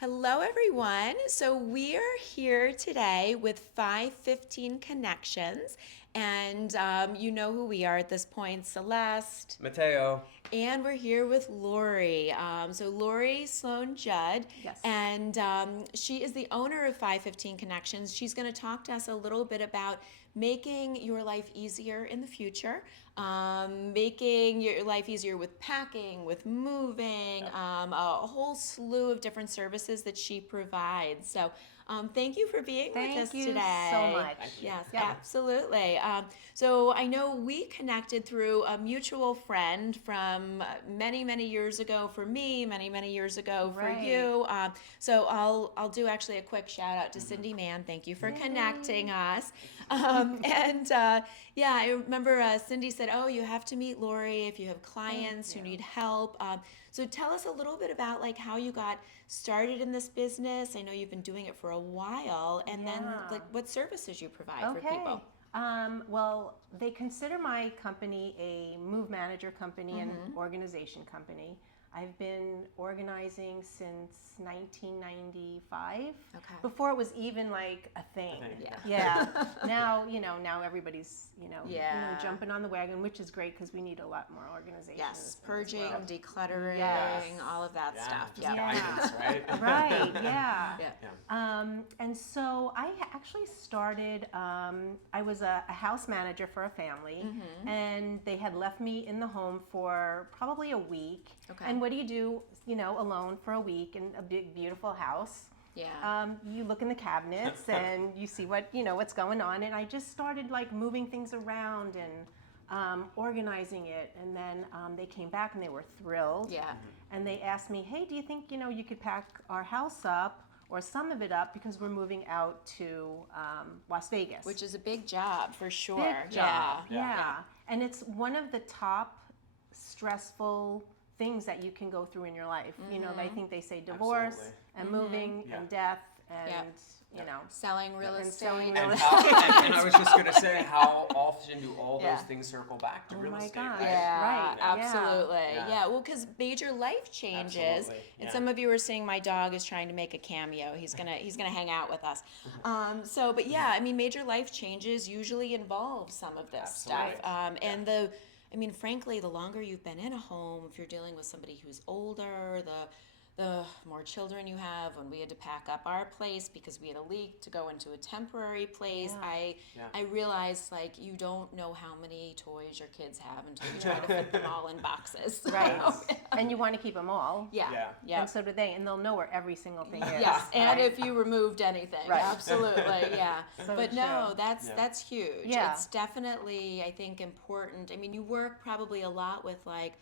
Hello, everyone. So we are here today with 515 Connections, and you know who we are at this point, Celeste. Mateo. And we're here with Lori. So Lori Sloane Judd, Yes. and she is the owner of 515 Connections. She's going to talk to us a little bit about making your life easier in the future, making your life easier with packing, with moving, a whole slew of different services that she provides. So thank you for being with us Thank you today. so much. Yes, Yep. absolutely. So I know we connected through a mutual friend from many, many years ago for me, many, many years ago for Right. you. So I'll do actually a quick shout out to Cindy Mann. Thank you for connecting us. Yeah, I remember Cindy said, "Oh, you have to meet Lori if you have clients who need help." So tell us a little bit about like how you got started in this business. I know you've been doing it for a while, and then Yeah. like what services you provide for Okay. people. Well, they consider my company a move manager company and organization company. I've been organizing since 1995. Okay. Before it was even like a thing. Yeah. Yeah. Now, now everybody's, Yeah. jumping on the wagon, which is great because we need a lot more organization. Yes, purging, well. decluttering, Yes. all of that stuff. Just Yep. guidance, right? Right, yeah. Yeah. And so I actually started, I was a house manager for a family, and they had left me in the home for probably a week. Okay. And what do you do, alone for a week in a big, beautiful house? Yeah. You look in the cabinets and you see what's going on. And I just started like moving things around and organizing it. And then they came back and they were thrilled. Yeah. And they asked me, hey, do you think, you could pack our house up or some of it up because we're moving out to Las Vegas. Which is a big job for sure. Big job, Yeah. yeah. And it's one of the top stressful things that you can go through in your life. I think they say divorce Absolutely. and moving Yeah. and death and, Selling real And estate. selling real And, estate. and I was just going to say, how often do all Yeah. those things circle back to Oh real my estate, God. right? Yeah, Right, yeah. absolutely. Yeah. Yeah, well, because major life changes, Absolutely, and yeah. some of you are seeing my dog is trying to make a cameo. He's gonna hang out with us. But yeah, I mean, major life changes usually involve some of this stuff. Absolutely. And frankly, the longer you've been in a home, if you're dealing with somebody who's older, the more children you have. When we had to pack up our place because we had a leak to go into a temporary place, Yeah. I realized like you don't know how many toys your kids have until you try to fit them all in boxes. Right. And you want to keep them all. Yeah. Yeah. Yeah. And so do they. And they'll know where every single thing is. Yes, and right? if you removed anything, Right. absolutely, yeah. So But no, true. that's huge. Yeah. It's definitely, I think, important. I mean, you work probably a lot with like,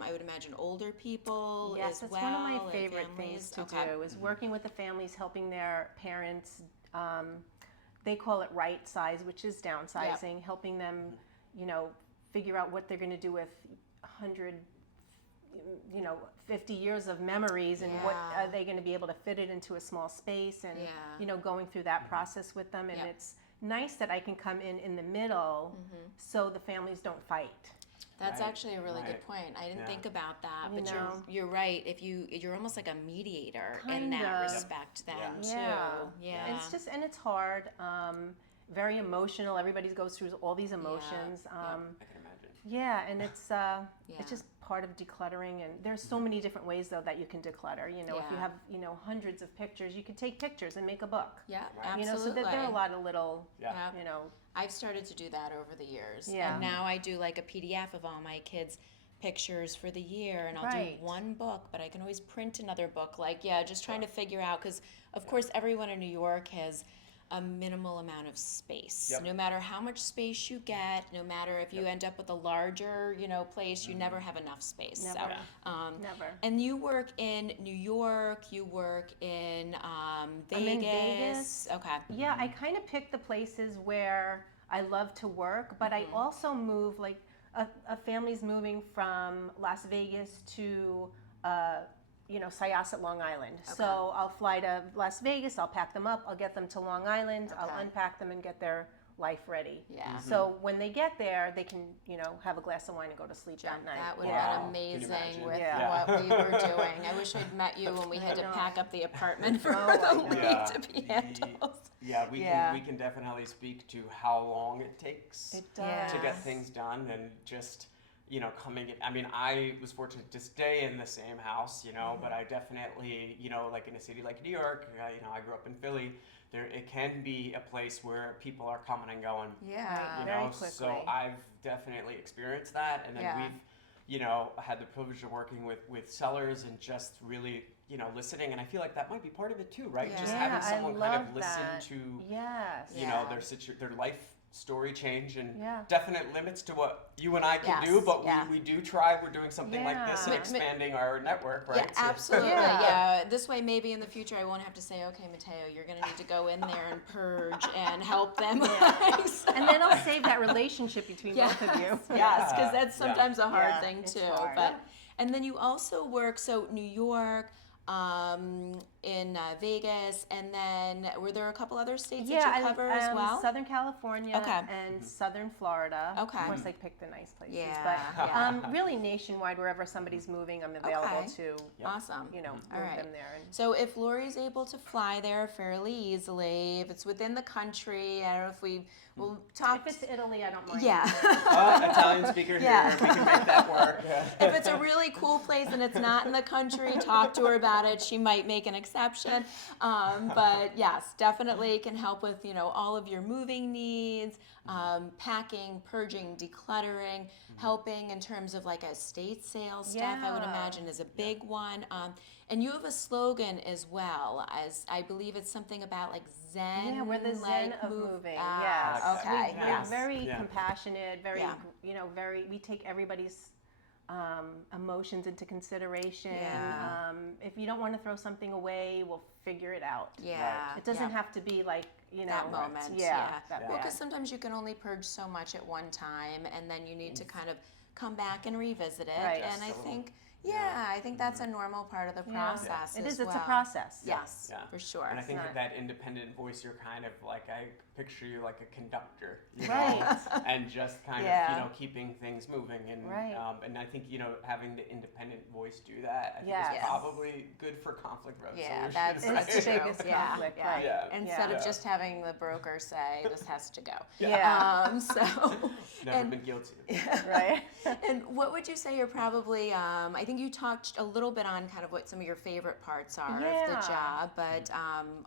I would imagine older people Yes, as that's well. one of my and favorite families. things to do is working with the families, helping their parents. They call it right size, which is downsizing, helping them, figure out what they're going to do with 100, 50 years of memories, and what Yeah. are they going to be able to fit it into a small space, and Yeah. Going through that process with them. And Yep. it's nice that I can come in the middle, so the families don't fight. That's Right, actually a really good right. point. I didn't Yeah. think about that, You but know. you're right. If you're almost like a mediator in Kind that of. respect, then Yeah. too. Yeah. Yeah. It's just, and it's hard. Very emotional. Everybody goes through all these emotions. I can imagine. Yeah, and it's just part of decluttering. And there's so many different ways though that you can declutter. If you Yeah. have hundreds of pictures, you can take pictures and make a book. Yeah, Right. absolutely. So that there are a lot of little, Yeah. I've started to do that over the years. Yeah. And now I do like a PDF of all my kids' pictures for the year, and I'll Right. do one book, but I can always print another book. Like, just trying to figure out, because of course everyone in New York has a minimal amount of space. Yep. No matter how much space you get, no matter if you end up with a larger, place, you never have enough space. Never. So, Never. And you work in New York. You work in Vegas. I'm in Vegas. Okay. Yeah, I kind of pick the places where I love to work, but I also move, like a family's moving from Las Vegas to Syosset, Long Island. So I'll fly to Las Vegas, I'll pack them up, I'll get them to Long Island, I'll unpack them and get their life ready. Yeah. So when they get there, they can, have a glass of wine and go to sleep that night. That would Wow. have Can been you amazing imagine? with Yeah. what we were doing. I wish I'd met you when we had to know. pack up the apartment for Oh, I the know. week Yeah. to be handled. Yeah, Yeah. we can definitely speak to how long it takes It Yeah. does. to get things done, and just coming in. I mean, I was fortunate to stay in the same house, but I definitely, like in a city like New York, I grew up in Philly. It can be a place where people are coming and going. Yeah. You Very know, so quickly. I've definitely experienced that, and then Yeah. we've, had the privilege of working with sellers and just really, listening, and I feel like that might be part of it too, right? Yeah. Just Yeah, having someone kind of love listen that. to, Yes. Yeah. their life story change, and Yeah. definite limits to what you and I can Yes, do, but yeah. we do try. We're doing something like this and Yeah. expanding our network, right? Yeah, So- absolutely. Yeah. Yeah. This way, maybe in the future, I won't have to say, "Okay, Mateo, you're going to need to go in there and purge and help them." Yeah. So- And then I'll save that relationship between both of you. Yes, because Yeah. that's sometimes a hard Yeah, thing it's too. hard. But and then you also work New York, in Vegas, and then were there a couple other states that you cover as well? Southern California Okay. and Southern Florida. Okay. Of course, I picked the nice places. Yeah, But yeah. Really nationwide, wherever somebody's moving, I'm available Okay. to, Awesome. move All right. them there. And So if Lori's able to fly there fairly easily, if it's within the country, I don't know if we'll talk. if it's Italy, I don't mind. Yeah. Italian speaker Yeah. here. We can make that work. If it's a really cool place and it's not in the country, talk to her about it. She might make an exception. But yes, definitely can help with, all of your moving needs, packing, purging, decluttering, helping in terms of like estate sales stuff, I would Yeah. imagine is a big one. And you have a slogan as well, as I believe it's something about like Zen. Yeah, we're the Zen like of move- Moving. Ah, Yes. okay. We're Yes. very Yeah. compassionate, very, Yeah. we take everybody's emotions into consideration. Yeah. If you don't want to throw something away, we'll figure it out. Yeah. It doesn't yeah. have to be like, that moment. Yeah. That Yeah. Well, bad. because sometimes you can only purge so much at one time, and then you need to kind of come back and revisit it. Right. And I Just a think, I think that's a normal part of the Yeah. process. It as is. It's a well. process. Yes, Yeah. for sure. And I think not- that independent voice, you're kind of like, I picture you like a conductor, you know, Right. and just kind Yeah. of, keeping things moving. And Right. And I think, having the independent voice do that, I think Yes. is probably good for conflict resolution. Yeah, that's right? It's the true. biggest Yeah, conflict, yeah. right? Yeah. Instead Yeah. of just having the broker say, this has to go. Yeah. So, Never and- been guilty. Right. And what would you say are probably, I think you talked a little bit on kind of what some of your favorite parts are of the Yeah. job, but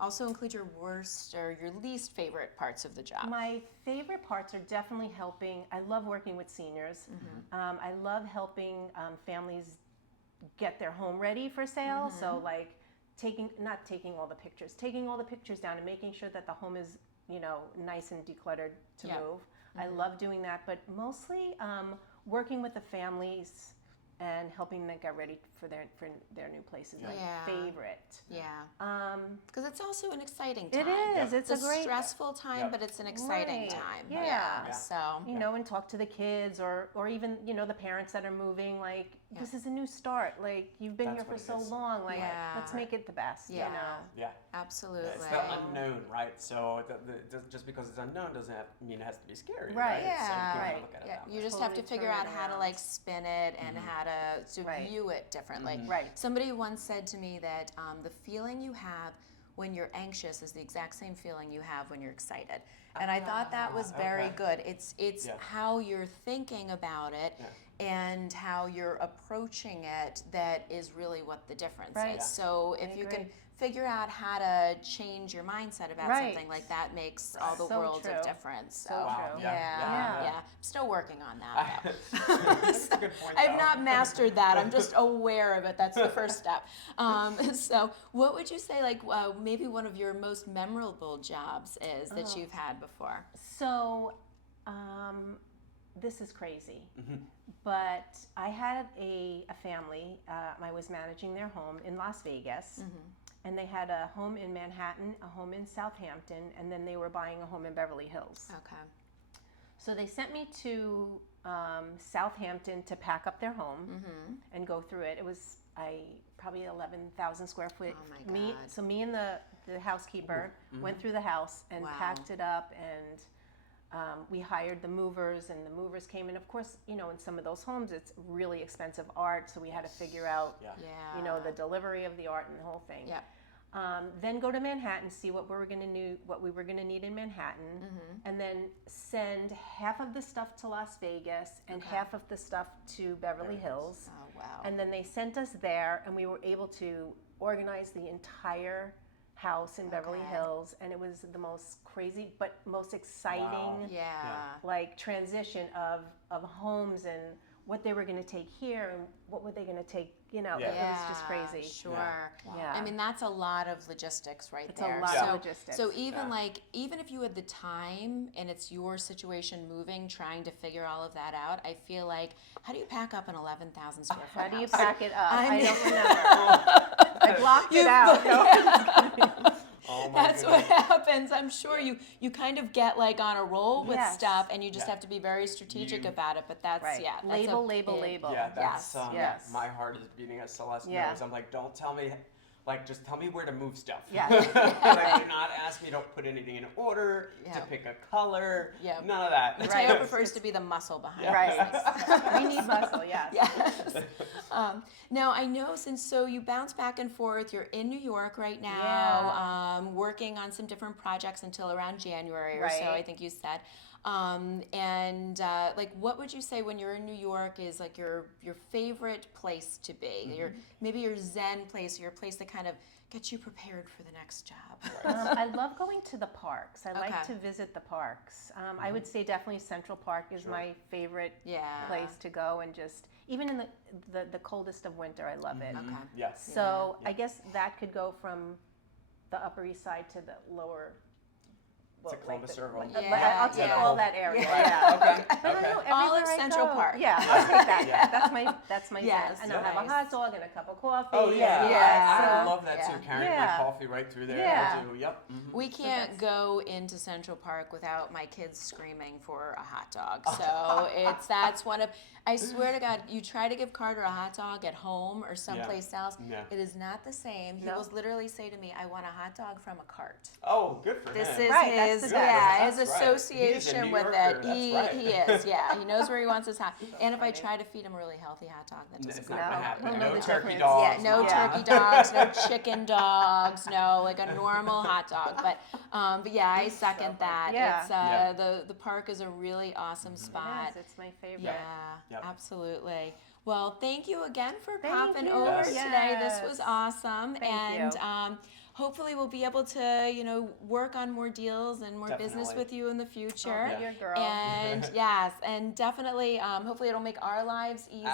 also include your worst or your least favorite parts of the job. My favorite parts are definitely helping. I love working with seniors. I love helping families get their home ready for sale. So like not taking all the pictures down and making sure that the home is, nice and decluttered to Yeah. move. I love doing that, but mostly working with the families and helping them get ready for their new places. My Yeah. favorite. Yeah, Um, because it's also an exciting time. it is. Yep. It's It's a a great. stressful time, Yep. but it's an exciting Right. time. Yeah. Yeah. So, And talk to the kids or even, the parents that are moving, like, this is a new start. Like, you've been That's here for what so it is. long. Like, Yeah. let's make it the best, Yeah. Yeah. absolutely. It's the unknown, right? So just because it's unknown doesn't mean it has to be scary, Right. right? So you Yeah, can right. look at it Yeah, that you way. just have to Totally figure turn out it how to around. like spin it and how to Right. view it differently. Right. Somebody once said to me that the feeling you have when you're anxious is the exact same feeling you have when you're excited, and I thought that was very okay. good. It's Yeah. how you're thinking about it. Yeah. And how you're approaching it that is really what the difference Right. is. Yeah. So if you agree. can figure out how to change your mindset about Right. something like that makes all the So world true. of difference. So So, Wow. true. yeah. Yeah. I'm still working on that. though. That's a good point. I've though. not mastered that. I'm just aware of it. That's the first step. So, what would you say, like, maybe one of your most memorable jobs is that you've had before? So, this is crazy, but I had a family. I was managing their home in Las Vegas, and they had a home in Manhattan, a home in Southampton, and then they were buying a home in Beverly Hills. Okay. So they sent me to Southampton to pack up their home and go through it. It was probably 11,000 square foot. Oh my Me God. and the housekeeper went through the house and Wow. packed it up, and we hired the movers, and the movers came in. Of course, in some of those homes, it's really expensive art, so we had to figure out, Yeah. the delivery of the art and the whole thing. Yeah. Then go to Manhattan, see what we were going to need in Manhattan, and then send half of the stuff to Las Vegas and half of the stuff to Beverly Hills. Oh, wow. And then they sent us there, and we were able to organize the entire house in Beverly Hills, and it was the most crazy but most exciting like transition of homes and what they were going to take here and what were they going to take, it was just crazy. Sure. Yeah. I mean, that's a lot of logistics right It's there. a lot of logistics. So even if you had the time and it's your situation moving, trying to figure all of that out, I feel like, how do you pack up an 11,000 square foot How do you house? pack it up? I I mean- don't remember. I blocked it out. Oh my That's goodness. what happens. I'm sure you kind of get like on a roll with Yes. stuff, and you just Yeah. have to be very strategic You- about it. But that's Right. that's a Label, label, big- label. Yeah, that's Yes, yes. my heart is beating as Celeste Yeah. knows. I'm like, don't tell me, like, just tell me where to move stuff. Yeah. Like, do not ask me to put anything in order, to Yeah. pick a color, Yeah. none of that. Mateo Right. prefers to be the muscle behind Yeah. Right. We need muscle, yes. Yes. Now I know so you bounce back and forth. You're in New York right now, working on some different projects until around January or so. Right. I think you said. Like, what would you say when you're in New York is like your favorite place to be? Maybe your Zen place, or your place that kind of gets you prepared for the next job. I love going to the parks. I like Okay. to visit the parks. I would say definitely Central Park is my favorite Yeah. place to go, and just even in the coldest of winter, I love it. Okay. Yes. So I guess that could go from the Upper East Side to the lower. It's a Columbus Circle. But Yeah, I'll take yeah. all that area. Yeah. Yeah. Okay. But I Okay. know All of everywhere I Central go- Park. Yeah, I'll take that. Yeah. That's my Yes, zen. And I'll have nice. a hot dog and a cup of coffee. Oh yeah, Yeah. I love that Yeah. too. Carrying Yeah. my coffee right through there. Yeah. I do. Yep. Mhm. We can't go into Central Park without my kids screaming for a hot dog. So that's one of, I swear to God, you try to give Carter a hot dog at home or someplace else, Yeah. it is not the same. He No. will literally say to me, I want a hot dog from a cart. Oh, good for This him. is Right, that's his, the yeah, best. his That's right. association He's a New with Yorker, it. that's He, right. he is, yeah. He knows where he wants his hot. And if I try to feed him a really healthy hot dog, that doesn't It's go not gonna well. happen. He'll know No the turkey difference. dogs. Yeah, no Yeah. turkey dogs, no chicken dogs, no, like a normal hot dog. But yeah, I second that. Yeah. It's Yeah. the park is a really awesome spot. It is. It's my favorite. Yeah, Yep. absolutely. Well, thank you again for Thank popping you. over Yes. today. This Yes. was awesome, Thank and you. hopefully we'll be able to work on more deals and more business Definitely. with you in the future. Oh, you're a girl. And yes, and definitely, hopefully it'll make our lives easier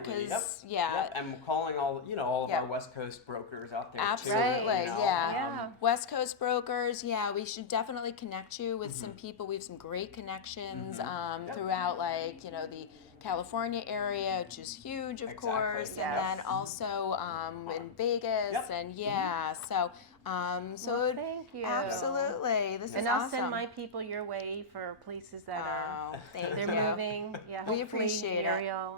Absolutely. because Yep. And calling all of Yep. our West Coast brokers out there Absolutely, too. yeah. Yeah. West Coast brokers, yeah, we should definitely connect you with some people. We have some great connections Yep. throughout, like, the California area, which is huge, of Exactly, course, yes. and then also in Vegas, Yep. and yeah, so Well, thank you. absolutely, this is And I'll awesome. send my people your way for places that are Oh, thank they're you. moving. Yeah, We hopefully appreciate it. Ariel.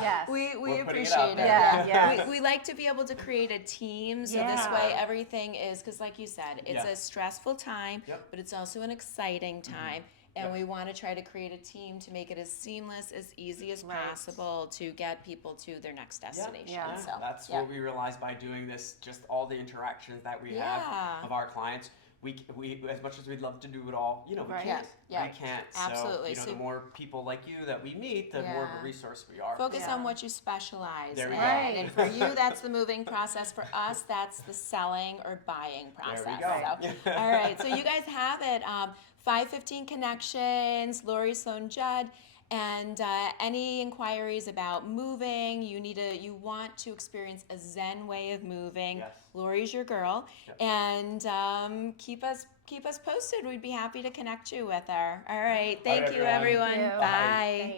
Yes. We We're putting it appreciate out it. there. Yeah, Yeah. We like to be able to create a team, so this Yeah. way everything is, because like you said, it's Yeah. a stressful time, Yep. but it's also an exciting time. And Yep. we want to try to create a team to make it as seamless, as easy as Right. possible to get people to their next destination. Yeah. So That's yeah. what we realized by doing this. Just all the interactions that we Yeah. have of our clients. We as much as we'd love to do it all, we Right. can't. Yeah. We can't. Absolutely. So, So- the more people like you that we meet, the more of Yeah. a resource we are. Focus Yeah. on what you specialize There we in. go. Right. And for you, that's the moving process. For us, that's the selling or buying process. There we go. So, all right. So you guys have it. 515 Connections, Sloane Judd. And any inquiries about moving, you want to experience a Zen way of moving. Yes. Lori's your girl. Yep. And keep us posted. We'd be happy to connect you with her. All right. Thank you, everyone. everyone. Thank you. Bye. Thanks.